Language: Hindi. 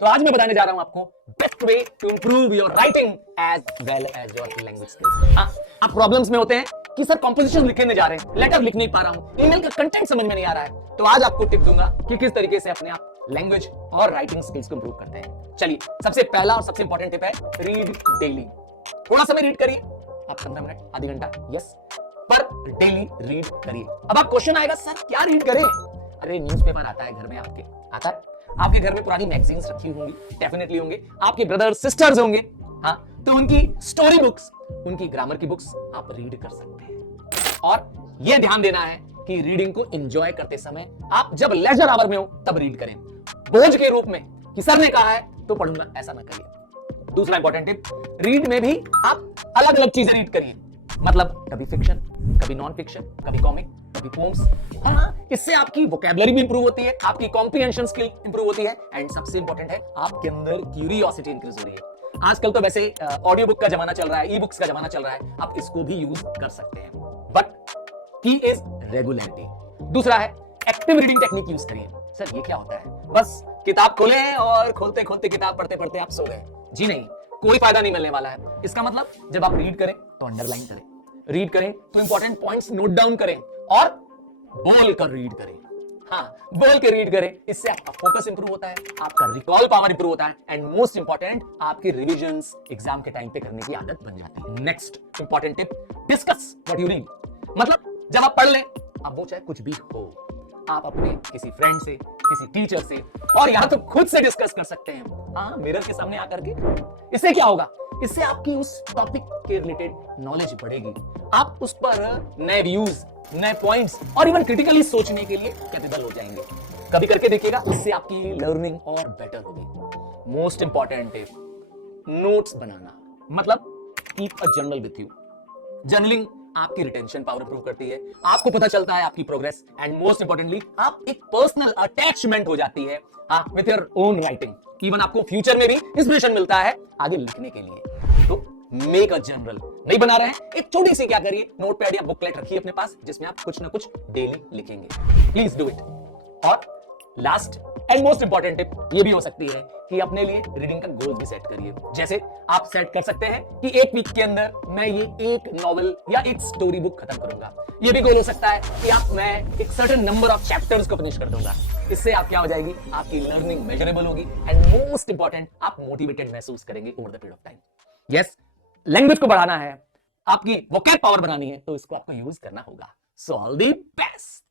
तो आज मैं बताने जा रहा हूं आपको best way to improve your writing as well as your language skills. आप प्रॉब्लम्स में होते हैं कि सर कॉम्पोजिशन लिखने जा रहे हैं, लेटर लिख नहीं पा रहा हूं, ईमेल का कंटेंट समझ में नहीं आ रहा है, तो आज आपको टिप दूंगा कि किस तरीके से अपने आप लैंग्वेज और राइटिंग स्किल्स को इंप्रूव करते हैं। चलिए, सबसे पहला और सबसे इंपॉर्टेंट टिप है रीड डेली। थोड़ा समय रीड करिए, आप 15 मिनट आधी घंटा, यस, पर डेली रीड करिए। अब आप क्वेश्चन आएगा, सर क्या रीड करें? अरे न्यूज़पेपर आता है घर में, आपके आता है, आपके घर में पुरानी मैगजीन्स रखी होंगी, डेफिनेटली होंगे, आपके ब्रदर सिस्टर्स होंगे, हाँ, तो उनकी स्टोरी बुक्स, उनकी ग्रामर की बुक्स आप रीड कर सकते हैं। और यह ध्यान देना है कि रीडिंग को एंजॉय करते समय आप जब लेजर आवर में हो तब रीड करें, बोझ के रूप में कि सर ने कहा है तो पढ़ूंगा, ऐसा ना करिए। दूसरा इंपॉर्टेंट टिप, रीड में भी आप अलग अलग चीजें रीड करिए, मतलब कभी फिक्शन, कभी नॉन फिक्शन, कभी कॉमिक, कभी पोम्स। हाँ, इससे आपकी वोकैबुलरी भी इंप्रूव होती है, आपकी कॉम्प्रिहेंशन स्किल इंप्रूव होती है, एंड सबसे इंपॉर्टेंट है आपके अंदर क्यूरियोसिटी इंक्रीज हो रही है। आजकल तो वैसे ऑडियो बुक का जमाना चल रहा है, ई बुक्स का जमाना चल रहा है, आप इसको भी यूज कर सकते हैं, बट की इज रेगुलरिटी। दूसरा है एक्टिव रीडिंग टेक्निक यूज करिए। सर ये क्या होता है? बस किताब खोलें और खोलते खोलते किताब पढ़ते पढ़ते आप सो गए? जी नहीं, कोई फायदा नहीं मिलने वाला है। इसका मतलब जब आप रीड करें तो अंडरलाइन करें, रीड करें तो इंपॉर्टेंट पॉइंट्स नोट डाउन करें और बोल कर रीड करें। हाँ, बोल के रीड करें, इससे आपका फोकस इंप्रूव होता है, आपका रिकॉल पावर इंप्रूव होता है, एंड मोस्ट इंपॉर्टेंट आपकी रिविजन्स एग्जाम के टाइम पे करने की आदत बन जाती है। Next important tip, discuss what you read. मतलब जब आप पढ़ लें, अब वो चाहे कुछ भी हो, आप अपने किसी फ्रेंड से, किसी टीचर से, और यहां तो खुद से डिस्कस कर सकते हैं, हाँ, मिरर के सामने आकर के। इससे क्या होगा? इससे आपकी उस टॉपिक के रिलेटेड नॉलेज बढ़ेगी, आप उस पर नए व्यूज, नए पॉइंट्स और इवन क्रिटिकली सोचने के लिए कैपेबल हो जाएंगे। कभी करके देखिएगा, इससे आपकी लर्निंग और बेटर होगी। मोस्ट इंपॉर्टेंट टिप, नोट्स बनाना, मतलब keep a journal with you. Journaling आपकी रिटेंशन पावर इंप्रूव करती है, आपको पता चलता है आपकी प्रोग्रेस, एंड मोस्ट इंपॉर्टेंटली आप एक पर्सनल अटैचमेंट हो जाती है with your own writing. Even आपको फ्यूचर में भी इंस्पिरेशन मिलता है आगे लिखने के लिए। तो मेक अ जर्नल। नहीं बना रहे हैं, एक छोटी सी क्या करिए, नोटपैड या बुकलेट रखिए अपने पास, जिसमें आप कुछ ना कुछ डेली लिखेंगे। Please do it. और last and most important tip ये भी हो सकती है कि अपने लिए रीडिंग का गोल भी सेट करिए। जैसे आप सेट कर सकते हैं कि एक वीक के अंदर मैं ये एक नॉवेल या एक स्टोरी बुक खत्म करूंगा। ये भी गोल हो सकता है कि मैं एक सर्टेन नंबर ऑफ चैप्टर्स को फिनिश कर दूंगा। इससे आप क्या हो जाएगी, आपकी लर्निंग मेजरेबल होगी, एंड मोस्ट इंपॉर्टेंट आप मोटिवेटेड महसूस करेंगे over the period of time. Yes, language को बढ़ाना है, आपकी वोकैब पावर बनानी है, तो इसको आपको यूज करना होगा। So all the best.